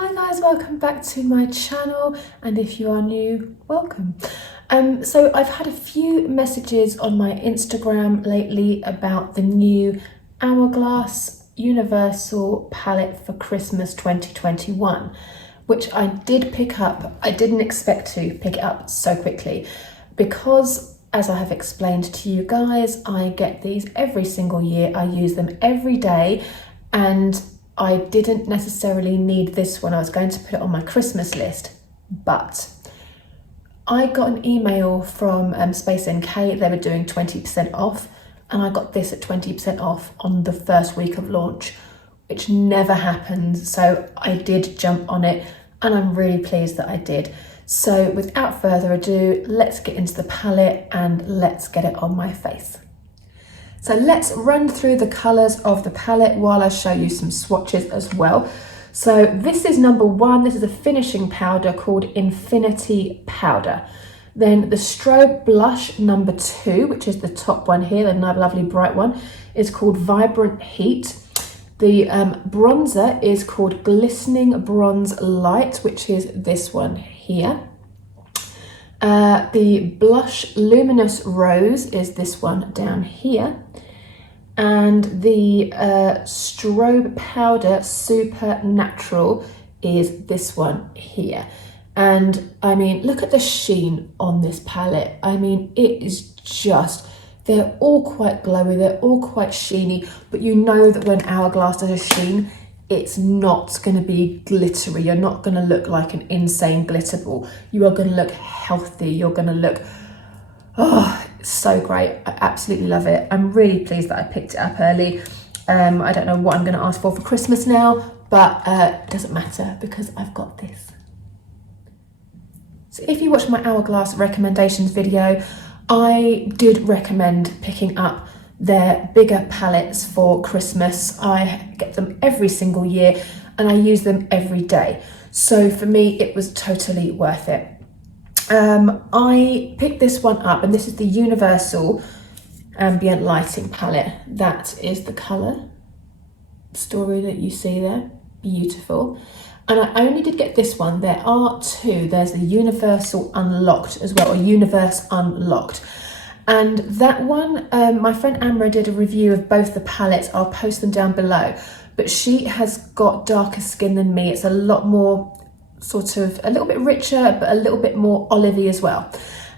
Hi guys, welcome back to my channel, and if you are new, welcome. So I've had a few messages on my Instagram lately about the new Hourglass Universal palette for Christmas 2021, which I did pick up. I didn't expect to pick it up so quickly because, as I have explained to you guys, I get these every single year. I use them every day, and I didn't necessarily need this one. I was going to put it on my Christmas list, but I got an email from Space NK. They were doing 20% off, and I got this at 20% off on the first week of launch, which never happens. So I did jump on it, and I'm really pleased that I did. So without further ado, let's get into the palette and let's get it on my face. So let's run through the colours of the palette while I show you some swatches as well. So this is number one. This is a finishing powder called Infinity Powder. Then the strobe blush number two, which is the top one here, the lovely bright one, is called Vibrant Heat. The bronzer is called Glistening Bronze Light, which is this one here. The blush Luminous Rose is this one down here. And the strobe powder Supernatural is this one here. And I mean, look at the sheen on this palette. I mean, it is just, they're all quite glowy, they're all quite sheeny, but you know that when Hourglass does a sheen, it's not going to be glittery. You're not going to look like an insane glitter ball. You are going to look healthy. You're going to look, oh, it's so great. I absolutely love it. I'm really pleased that I picked it up early. I don't know what I'm going to ask for Christmas now, but it doesn't matter because I've got this. So if you watched my Hourglass recommendations video, I did recommend picking up their bigger palettes for Christmas. I get them every single year and I use them every day. So for me, it was totally worth it. I picked this one up, and this is the Universal Ambient Lighting palette. That is the colour story that you see there. Beautiful. And I only did get this one. There are two. There's the Universal Unlocked as well, or Universe Unlocked. And that one, my friend Amra did a review of both the palettes. I'll post them down below. But she has got darker skin than me. It's a lot more sort of, a little bit richer, but a little bit more olivey as well.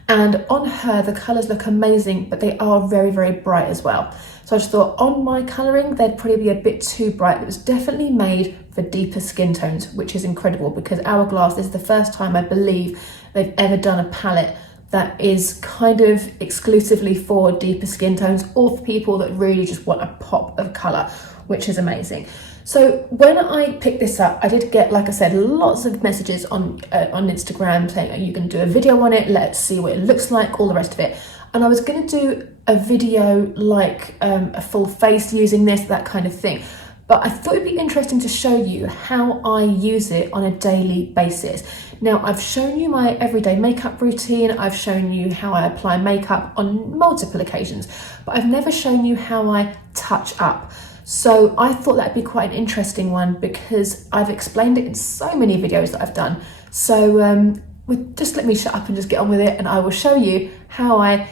And on her, the colours look amazing, but they are very, very bright as well. So I just thought on my colouring, they'd probably be a bit too bright. It was definitely made for deeper skin tones, which is incredible because Hourglass is the first time I believe they've ever done a palette that is kind of exclusively for deeper skin tones or for people that really just want a pop of colour, which is amazing. So when I picked this up, I did get, like I said, lots of messages on Instagram saying, are you going to do a video on it? Let's see what it looks like, all the rest of it. And I was going to do a video like a full face using this, that kind of thing. But I thought it'd be interesting to show you how I use it on a daily basis. Now, I've shown you my everyday makeup routine. I've shown you how I apply makeup on multiple occasions, but I've never shown you how I touch up. So I thought that'd be quite an interesting one because I've explained it in so many videos that I've done. So just let me shut up and just get on with it, and I will show you how I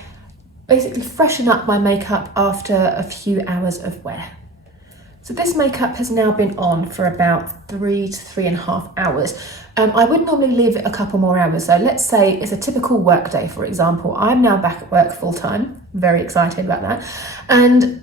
basically freshen up my makeup after a few hours of wear. So this makeup has now been on for about 3 to 3.5 hours. I would normally leave it a couple more hours. So let's say it's a typical work day, for example. I'm now back at work full time. Very excited about that. And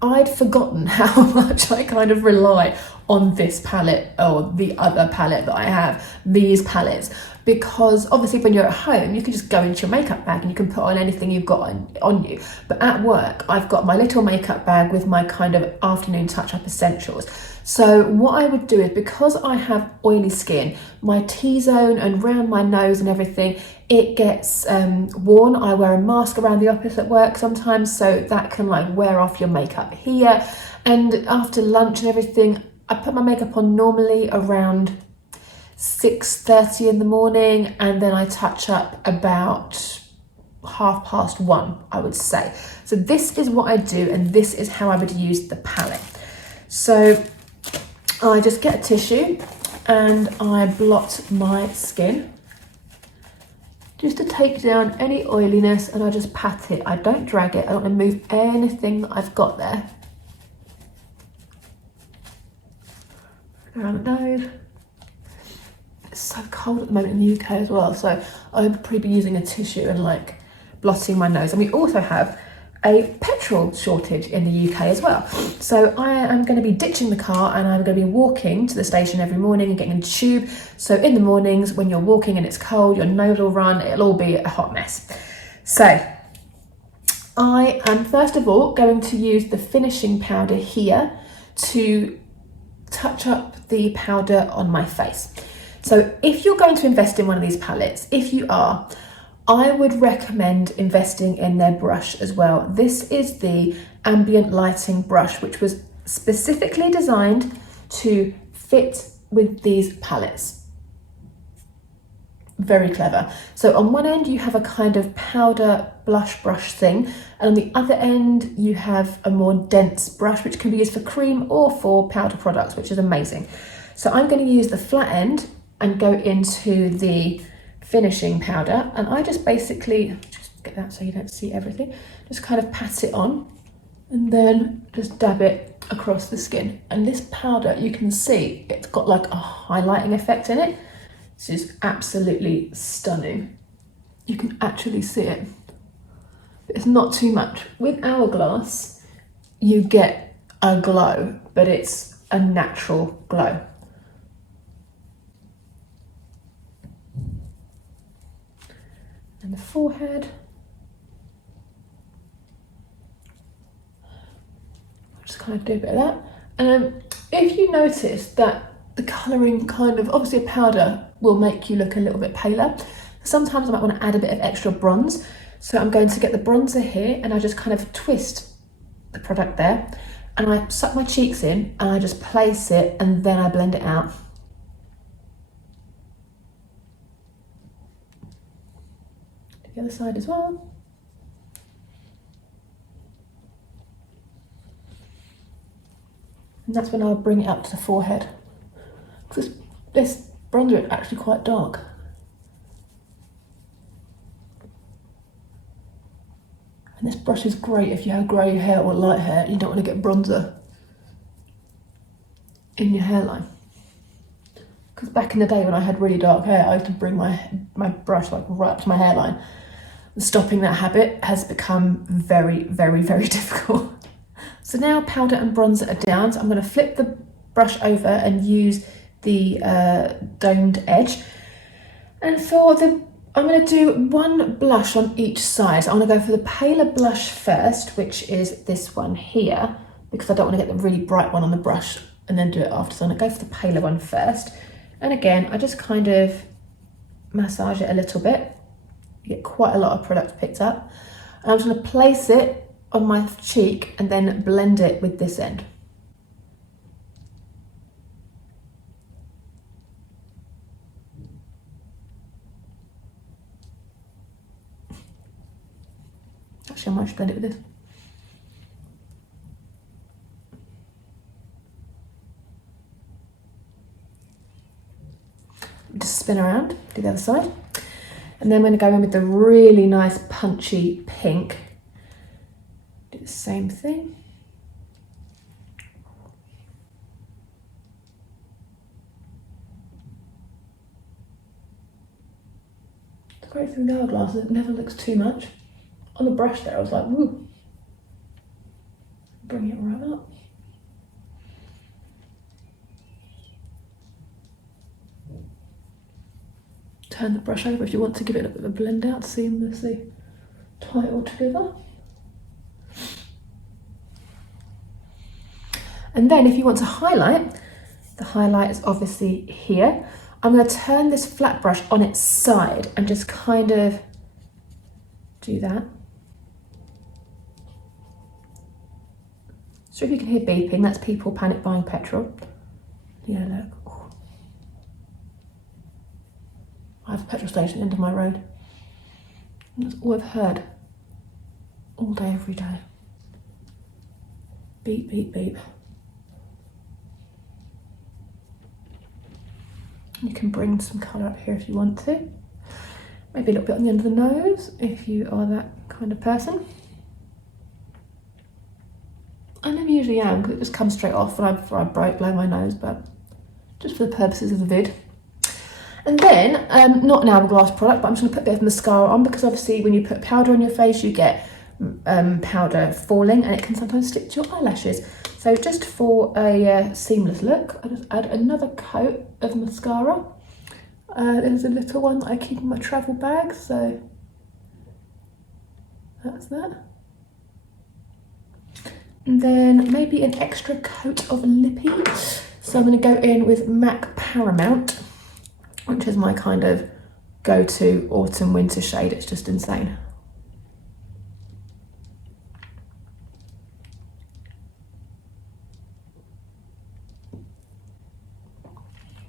I'd forgotten how much I kind of rely on this palette or the other palette that I have, these palettes. Because obviously when you're at home, you can just go into your makeup bag and you can put on anything you've got on you. But at work, I've got my little makeup bag with my kind of afternoon touch-up essentials. So what I would do is, because I have oily skin, my T-zone and around my nose and everything, it gets worn. I wear a mask around the office at work sometimes, so that can like wear off your makeup here. And after lunch and everything, I put my makeup on normally around 6:30 in the morning, and then I touch up about 1:30, I would say. So this is what I do, and this is how I would use the palette. So I just get a tissue and I blot my skin just to take down any oiliness, and I just pat it. I don't drag it. I don't want to move anything that I've got there. Around the nose. It's so cold at the moment in the UK as well, so I'll probably be using a tissue and like blotting my nose. And we also have a petrol shortage in the UK as well. So I am going to be ditching the car and I'm going to be walking to the station every morning and getting a tube. So in the mornings when you're walking and it's cold, your nose will run, it'll all be a hot mess. So I am first of all going to use the finishing powder here to touch up the powder on my face. So if you're going to invest in one of these palettes, if you are, I would recommend investing in their brush as well. This is the ambient lighting brush, which was specifically designed to fit with these palettes. Very clever. So on one end you have a kind of powder blush brush thing, and on the other end you have a more dense brush which can be used for cream or for powder products, which is amazing. So I'm going to use the flat end and go into the finishing powder, and I just basically, just get that so you don't see everything, just kind of pat it on and then just dab it across the skin. And this powder, you can see it's got like a highlighting effect in it. This is absolutely stunning. You can actually see it, but it's not too much. With Hourglass you get a glow, but it's a natural glow. And the forehead. I'll just kind of do a bit of that. If you notice that the colouring kind of, obviously a powder will make you look a little bit paler. Sometimes I might want to add a bit of extra bronze. So I'm going to get the bronzer here and I just kind of twist the product there. And I suck my cheeks in and I just place it and then I blend it out. The other side as well. And that's when I'll bring it up to the forehead. Because this bronzer is actually quite dark. And this brush is great if you have grey hair or light hair and you don't want to get bronzer in your hairline. Because back in the day when I had really dark hair, I used to bring my brush like right up to my hairline. Stopping that habit has become very, very, very difficult. So now powder and bronzer are down, so I'm going to flip the brush over and use the domed edge. And I'm going to do one blush on each side. So I'm going to go for the paler blush first, which is this one here, because I don't want to get the really bright one on the brush and then do it after. So I'm going to go for the paler one first. And again, I just kind of massage it a little bit. You get quite a lot of product picked up. And I'm just going to place it on my cheek and then blend it with this end. Actually, I might just blend it with this. Just spin around, do the other side. And then I'm going to go in with the really nice punchy pink. Do the same thing. The great thing with Hourglass is it never looks too much. On the brush there, I was like, woo. Bring it right up. Turn the brush over if you want to give it a bit of a blend out, seamlessly tie it all together. And then if you want to highlight, the highlight is obviously here. I'm going to turn this flat brush on its side and just kind of do that. So if you can hear beeping, that's people panic buying petrol. Yeah, look. I have a petrol station at the end of my road. And that's all I've heard all day, every day. Beep, beep, beep. You can bring some colour up here if you want to. Maybe a little bit on the end of the nose if you are that kind of person. I never usually am because it just comes straight off when I blow my nose, but just for the purposes of the vid. And then, not an Hourglass product, but I'm just going to put a bit of mascara on because obviously when you put powder on your face you get powder falling and it can sometimes stick to your eyelashes. So just for a seamless look, I just add another coat of mascara. There's a little one that I keep in my travel bag, so that's that. And then maybe an extra coat of lippy. So I'm going to go in with MAC Paramount, which is my kind of go-to autumn winter shade. It's just insane.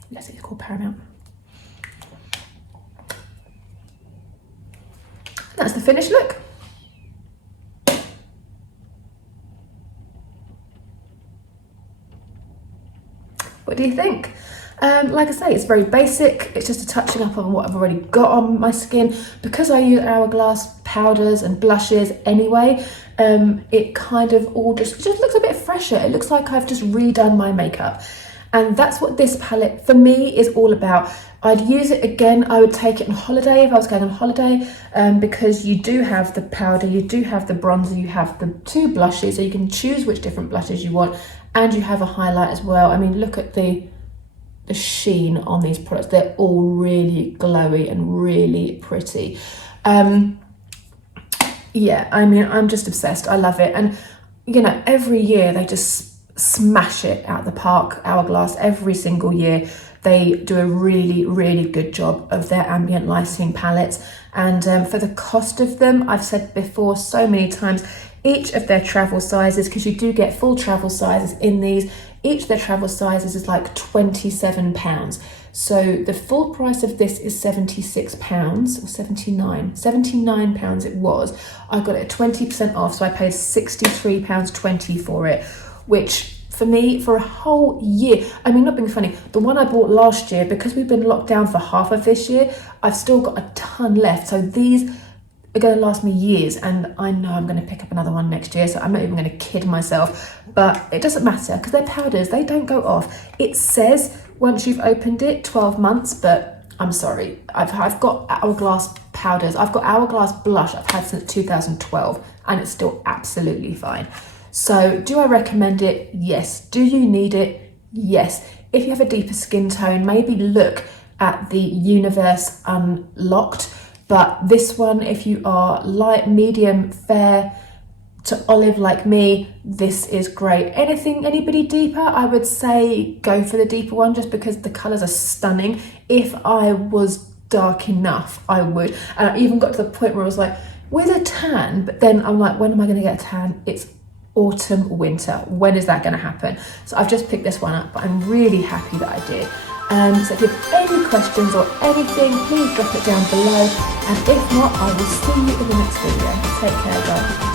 Yes, it's called Paramount. That's the finished look. What do you think? Like I say, it's very basic. It's just a touching up on what I've already got on my skin. Because I use Hourglass powders and blushes anyway, it kind of all just looks a bit fresher. It looks like I've just redone my makeup. And that's what this palette for me is all about. I'd use it again. I would take it on holiday if I was going on holiday, because you do have the powder, you do have the bronzer, you have the two blushes, so you can choose which different blushes you want, and you have a highlight as well. I mean, look at the sheen on these products. They're all really glowy and really pretty. Yeah, I mean, I'm just obsessed. I love it. And, you know, every year they just smash it out the park, Hourglass. Every single year they do a really, really good job of their ambient lighting palettes. And for the cost of them, I've said before so many times, each of their travel sizes, because you do get full travel sizes in these, each of their travel sizes is like £27. So the full price of this is £76 or £79 it was. I got it at 20% off, so I paid £63.20 for it, which for me, for a whole year, I mean, not being funny, the one I bought last year, because we've been locked down for half of this year, I've still got a ton left. So these are going to last me years, and I know I'm going to pick up another one next year, so I'm not even going to kid myself, but it doesn't matter because they're powders, they don't go off. It says once you've opened it 12 months, but I'm sorry, I've got Hourglass powders, I've got Hourglass blush I've had since 2012 and it's still absolutely fine. So do I recommend it? Yes. Do you need it? Yes. If you have a deeper skin tone, maybe look at the Universe Unlocked. But this one, if you are light, medium, fair to olive like me, this is great. Anybody deeper, I would say go for the deeper one just because the colours are stunning. If I was dark enough, I would. And I even got to the point where I was like, with a tan, but then I'm like, when am I going to get a tan? It's autumn, winter. When is that going to happen? So I've just picked this one up, but I'm really happy that I did. So if you have any questions or anything, please drop it down below. And if not, I will see you in the next video. Take care, guys.